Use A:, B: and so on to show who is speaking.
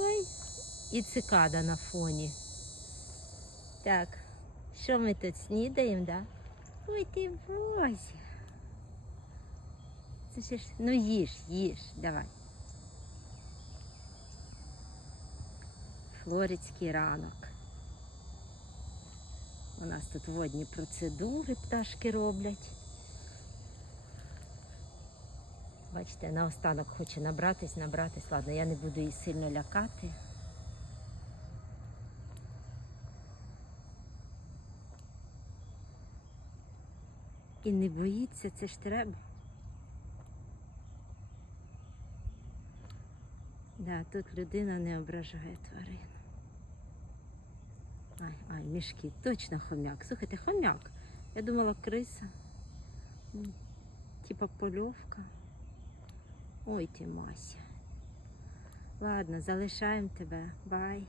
A: Ой, і цикада на фоні. Так, що ми тут снідаємо, да? Ой, ти бозі. Це ж, ну їж, їж, давай. Флоридський ранок. У нас тут водні процедури пташки роблять. Бачите, наостанок хоче набратись, набратись. Ладно, я не буду її сильно лякати. І не боїться, це ж треба. Да, тут людина не ображає тварин. Ай, ай, мішки, точно хомяк. Слухайте, хомяк. Я думала криса. Типа польовка. Ой ти Мася. Ладно, залишаємо тебе. Бай.